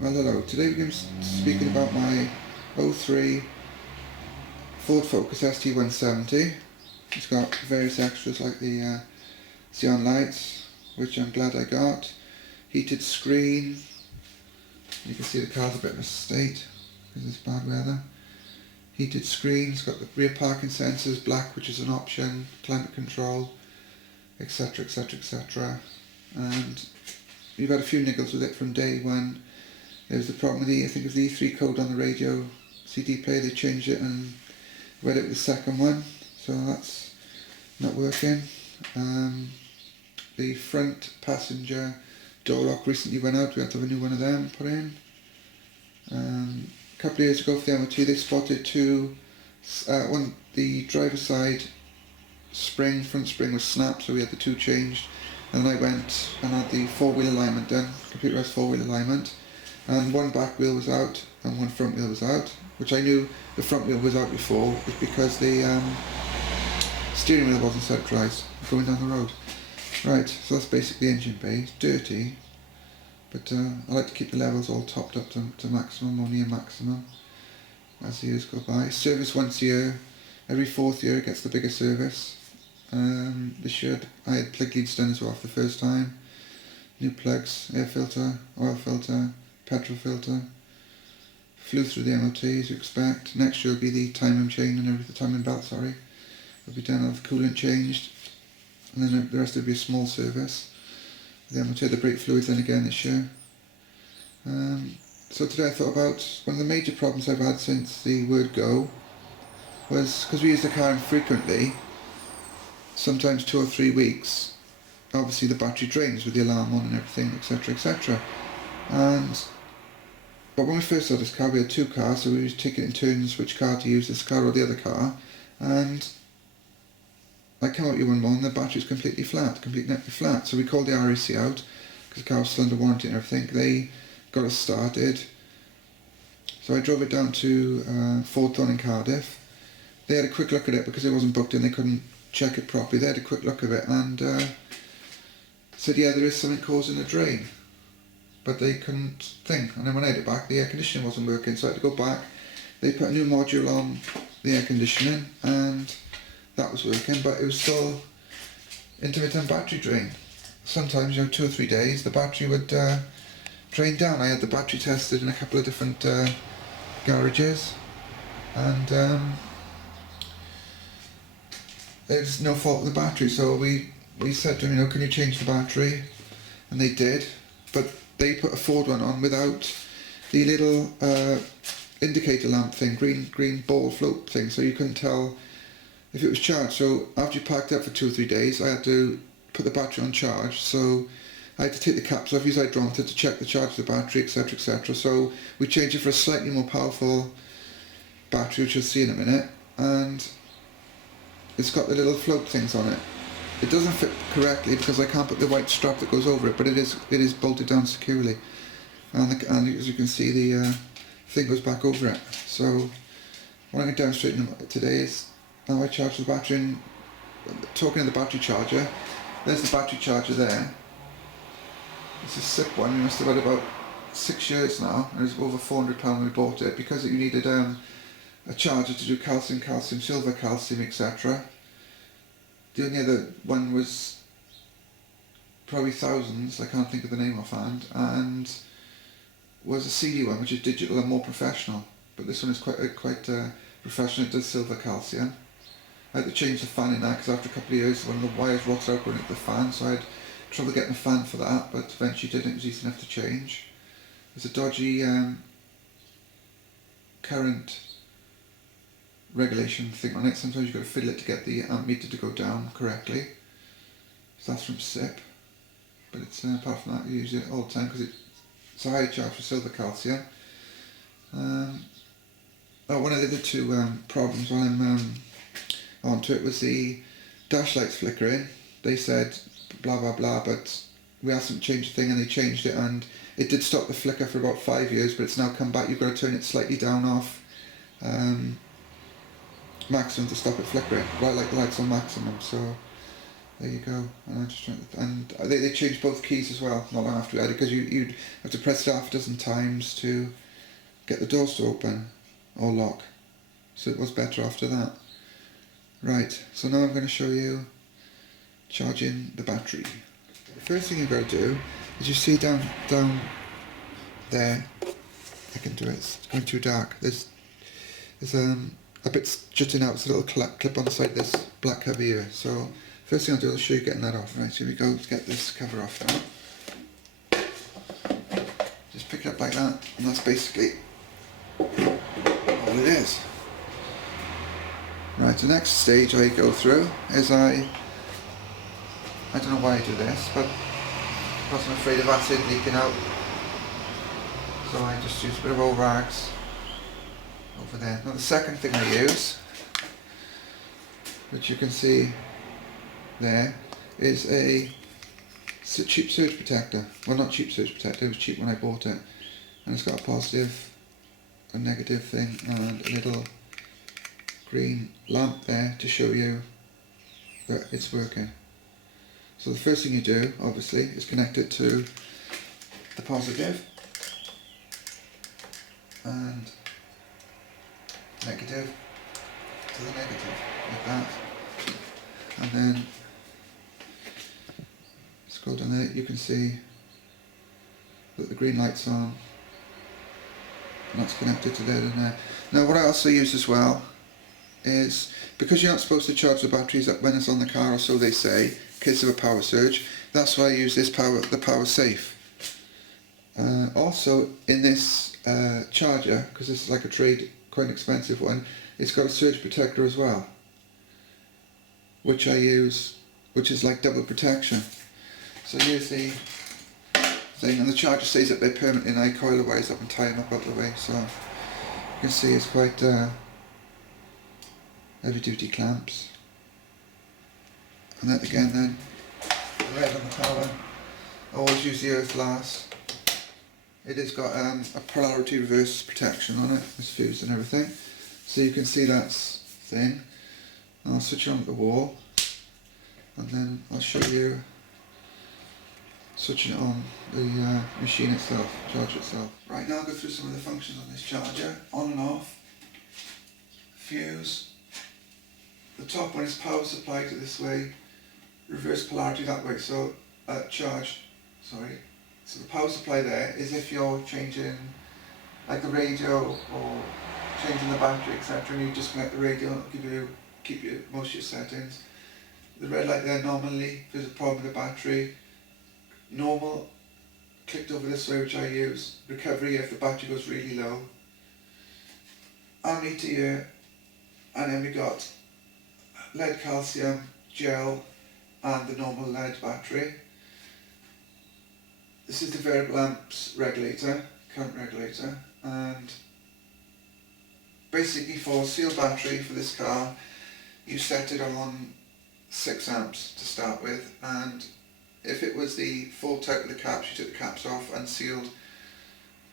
Well, hello. Today we're going to be speaking about my '03 Ford Focus ST170. It's got various extras like the xenon lights, which I'm glad I got. Heated screen. You can see the car's a bit of a state because it's bad weather. Heated screen. It's got the rear parking sensors, black, which is an option, climate control, etc, etc, etc. And we've had a few niggles with it from day one. There was the problem with I think it was the E3 code on the radio CD player. They changed it and read it with the second one, so that's not working. The front passenger door lock recently went out. We had to have a new one of them put in. A couple of years ago for the MOT, they spotted the driver's side front spring was snapped, so we had the two changed. And then I went and had the four-wheel alignment done, computerised four-wheel alignment. And one back wheel was out and one front wheel was out, which I knew the front wheel was out before, was because the steering wheel wasn't centralised going down the road. Right, so that's basically the engine bay. It's dirty, but I like to keep the levels all topped up to maximum or near maximum as the years go by. Service once a year. Every fourth year it gets the bigger service. This year I had plug leads done as well for the first time. New plugs, air filter, oil filter, petrol filter. Flew through the MOT as you expect. Next year will be the timing chain and everything, the timing belt, sorry. Will be done, have coolant changed. And then the rest will be a small service. The MOT, the brake fluids then again this year. So today I thought about one of the major problems I've had since the word go was, because we use the car infrequently, sometimes 2 or 3 weeks, obviously the battery drains with the alarm on and everything, etc, etc. But when we first saw this car, we had 2 cars, so we were taking it in turns which car to use, this car or the other car, and I came out here one morning, the battery was completely flat, so we called the RAC out, because the car was still under warranty and everything. They got us started, so I drove it down to Ford in Cardiff. They had a quick look at it, because it wasn't booked in, they couldn't check it properly. They had a quick look at it and said, yeah, there is something causing a drain, but they couldn't think. And then when I had it back, the air conditioning wasn't working, so I had to go back. They put a new module on the air conditioning and that was working, but it was still intermittent battery drain. Sometimes, 2 or 3 days, the battery would drain down. I had the battery tested in a couple of different garages, and there's no fault with the battery, so we said to them, can you change the battery? And they did, but they put a Ford one on without the little indicator lamp thing, green ball float thing, so you couldn't tell if it was charged. So after you parked up for 2 or 3 days, I had to put the battery on charge, so I had to take the caps off, use hydrometer to check the charge of the battery, etc, etc. So we changed it for a slightly more powerful battery, which you'll see in a minute, and it's got the little float things on it. It doesn't fit correctly because I can't put the white strap that goes over it, but it is bolted down securely, and as you can see, the thing goes back over it. So what I'm going to demonstrate today is how I charge the battery. And talking of the battery charger, there's the battery charger there. It's a SIP one. We must have had about 6 years now, and it was over £400 when we bought it, because you needed a charger to do calcium, silver, calcium, etc. The only other one was probably thousands, I can't think of the name offhand, and was a CD one, which is digital and more professional. But this one is quite professional. It does silver, calcium. I had to change the fan in that because after a couple of years one of the wires rotted out going into the fan, so I had trouble getting a fan for that, but eventually did. It was easy enough to change. There's a dodgy current regulation thing on it. Sometimes you've got to fiddle it to get the amp meter to go down correctly. So that's from SIP, but it's apart from that, you use it all the time because it's a higher charge for silver, calcium. One of the other 2 problems while I'm onto it was the dash lights flickering. They said blah blah blah, but we asked them to change the thing and they changed it, and it did stop the flicker for about 5 years, but it's now come back. You've got to turn it slightly down off maximum to stop it flickering, right, like the lights on maximum. So There you go. And, they changed both keys as well, not long after we had it, because you'd have to press it half a dozen times to get the doors to open or lock. So it was better after that. Right, so now I'm going to show you charging the battery. The first thing you've got to do is you see down there, I can do it, it's going too dark, there's a bit jutting out, it's a little clip on the side of this black cover here. So first thing I'll do is show you getting that off. Right, so here we go, let's get this cover off now. Just pick it up like that, and that's basically all it is. Right, the next stage I go through is I don't know why I do this, but because I'm afraid of acid leaking out, so I just use a bit of old rags over there. Now the second thing I use, which you can see there, is a cheap surge protector. Well, not cheap surge protector, it was cheap when I bought it. And it's got a positive, a negative thing, and a little green lamp there to show you that it's working. So the first thing you do, obviously, is connect it to the positive and negative to the negative, like that. And then scroll down there, you can see that the green light's on, and that's connected to there and there. Now what I also use as well is, because you're not supposed to charge the batteries up when it's on the car, or so they say, in case of a power surge, that's why I use this the power safe. Also in this charger, because this is like a trade, quite an expensive one, it's got a surge protector as well, which I use, which is like double protection. So here's the thing, and the charger stays up there permanently, and I coil the wires up and tie them up out of the way. So you can see it's quite heavy duty clamps. And that again then, the red on the power, I always use the earth last. It has got a polarity reverse protection on it, it's fused and everything. So you can see that's thin. And I'll switch it on at the wall, and then I'll show you switching it on the machine itself, charger itself. Right, now I'll go through some of the functions on this charger. On and off, fuse. The top one is power supply to this way, reverse polarity that way, so so the power supply there is if you're changing like the radio or changing the battery, etc., and you disconnect the radio, it'll keep you most of your settings. The red light there, normally if there's a problem with the battery, normal clicked over this way, which I use, recovery if the battery goes really low, ammeter here, and then we got lead calcium gel and the normal lead battery. This is the variable amps regulator, current regulator, and basically for sealed battery for this car you set it on 6 amps to start with, and if it was the full type with the caps, you took the caps off and sealed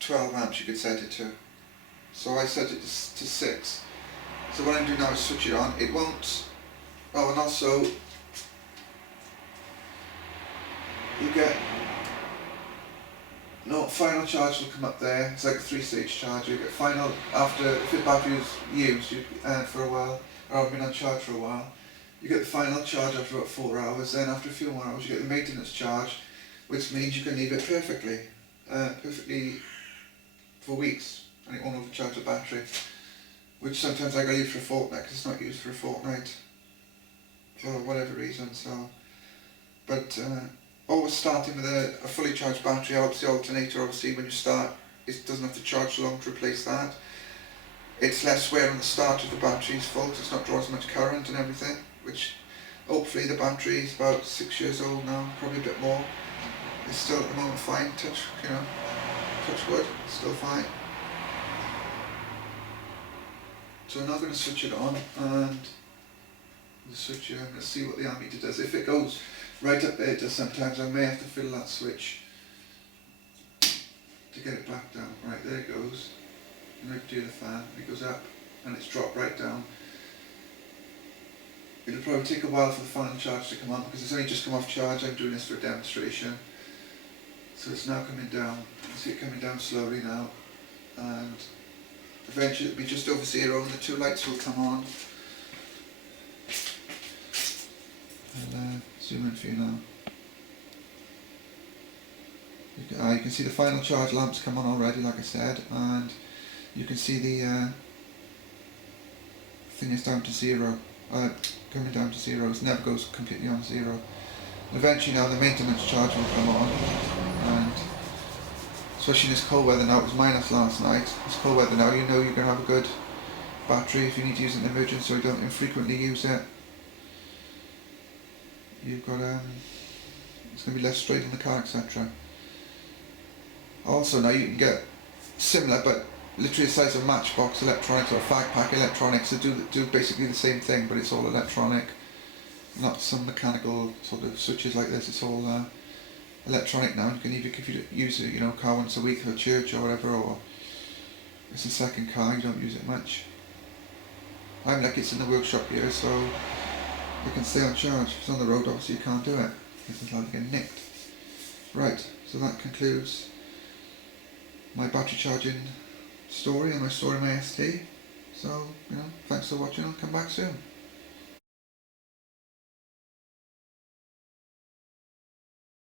12 amps you could set it to. So I set it to 6. So what I'm doing now is switch it on. It won't, oh, and also you get final charge will come up there. It's like a 3-stage charge. You get final after, if the battery is used for a while, or I've been on charge for a while, you get the final charge after about 4 hours. Then after a few more hours you get the maintenance charge, which means you can leave it perfectly for weeks, and it won't overcharge the battery, which sometimes I gotta leave for a fortnight because it's not used for a fortnight for whatever reason. So, but always starting with a fully charged battery helps. The alternator, obviously, when you start, it doesn't have to charge so long to replace that. It's less wear on the start if the battery is full, because it's not drawing as much current and everything, which hopefully the battery is about 6 years old now, probably a bit more. It's still at the moment fine, touch wood, still fine. So I'm now going to switch it on, and the switch here, I'm going to see what the ammeter does. If it goes right up there, it does sometimes, I may have to fiddle that switch to get it back down. Right, there it goes. And I do the fan, it goes up, and it's dropped right down. it'll probably take a while for the final charge to come on because it's only just come off charge. I'm doing this for a demonstration. So it's now coming down. You see it coming down slowly now, and eventually it'll be just over 0 and the 2 lights will come on. I'll zoom in for you now. You can see the final charge lamps come on already, like I said, and you can see the thing is down to 0, coming down to 0. It never goes completely on 0. And eventually now the maintenance charge will come on, and especially in this cold weather now, it was minus last night. It's cold weather now, you know you're going to have a good battery if you need to use it in emergency, so you don't infrequently use it. You've got it's going to be less strain on the car, etc. Also now you can get similar but literally the size of matchbox electronics or fag pack electronics that do basically the same thing, but it's all electronic, not some mechanical sort of switches like this. It's all electronic now. You can either, if you use it, car once a week for church or whatever, or it's a second car, you don't use it much. I'm lucky it's in the workshop here, so it can stay on charge. If it's on the road, obviously you can't do it because it's like getting nicked. Right, so that concludes my battery charging story and my story of my ST. So, thanks for watching. I'll come back soon.